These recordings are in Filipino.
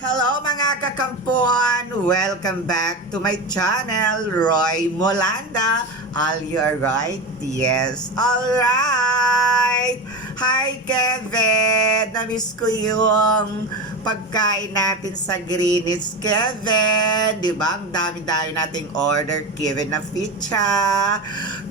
Hello mga kakampuan! Welcome back to my channel, Roy Molanda. All you right? Yes, all right! Hi Kevin! Namiss ko yung pagkain natin sa Greenwich, Kevin. Di ba? Ang dami-dami nating order, Kevin na pizza.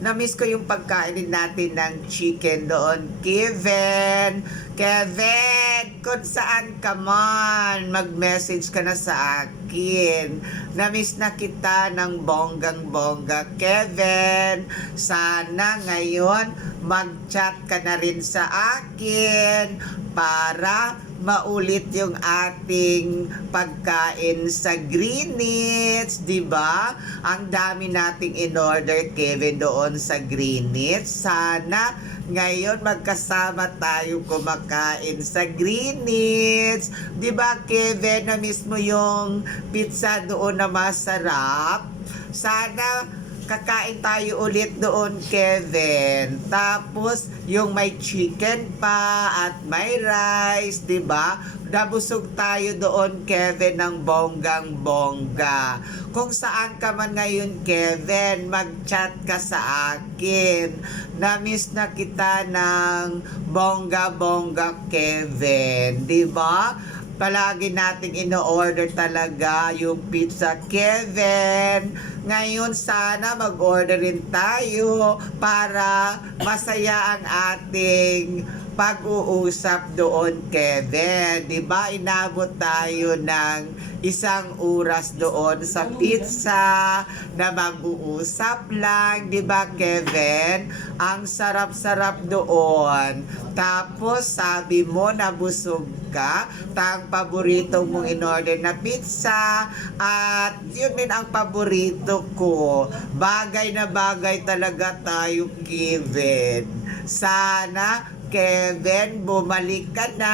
Namiss ko yung pagkain natin ng chicken doon, Kevin. Kevin, kung saan ka man, mag-message ka na sa akin. Namiss na kita ng bonggang-bongga, Kevin. Sana ngayon, mag-chat ka na rin sa akin para maulit yung ating pagkain sa Greenwich, di ba? Ang dami nating in-order, Kevin, doon sa Greenwich. Sana ngayon magkasama tayo kumakain sa Greenwich. Di ba, Kevin, na mismo yung pizza doon na masarap? Sana kakain tayo ulit doon, Kevin. Tapos, yung may chicken pa at may rice, di ba? Nabusog tayo doon, Kevin, ng bonggang-bongga. Kung saan ka man ngayon, Kevin, mag-chat ka sa akin. Namiss na kita ng bongga-bongga, Kevin. Di ba? Palagi nating ino-order talaga yung pizza Kevin. Ngayon sana mag-order rin tayo para masaya ang ating pag-uusap doon Kevin. 'Di ba? Inabot tayo ng isang oras doon sa pizza na mag-uusap lang, 'di ba Kevin? Ang sarap-sarap doon. Tapos sabi mo nabusog ka, tang paborito mong in-order na pizza at yun din ang paborito ko. Bagay na bagay talaga tayo, Kevin. Sana Kevin, bumalik ka na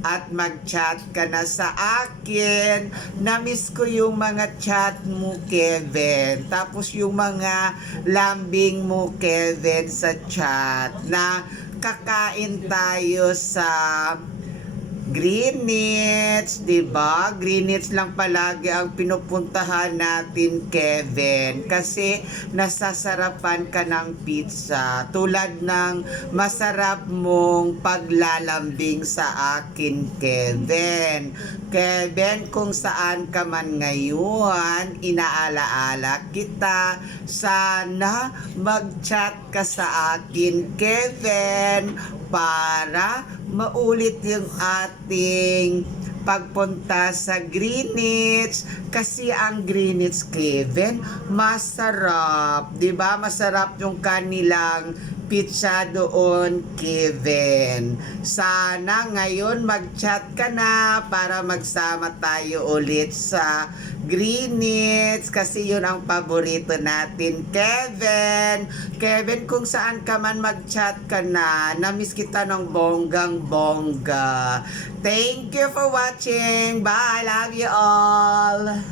at mag-chat ka na sa akin. Namiss ko yung mga chat mo, Kevin. Tapos yung mga lambing mo, Kevin, sa chat na kakain tayo sa Greenwich, 'di ba? Greenwich lang palagi ang pinupuntahan natin, Kevin, kasi nasasarapan ka ng pizza tulad ng masarap mong paglalambing sa akin, Kevin. Kevin, kung saan ka man ngayon, inaalaala kita. Sana mag-chat ka sa akin, Kevin, para maulit yung ating pagpunta sa Greenwich. Kasi ang Greenwich Kevin masarap. 'di ba? Masarap yung kanilang pizza doon Kevin. Sana ngayon mag-chat ka na para magsama tayo ulit sa Greenwich kasi yun ang paborito natin. Kevin! Kevin kung saan ka man mag-chat ka na namiss kita ng bonggang bongga thank you for watching. Bye! Love you all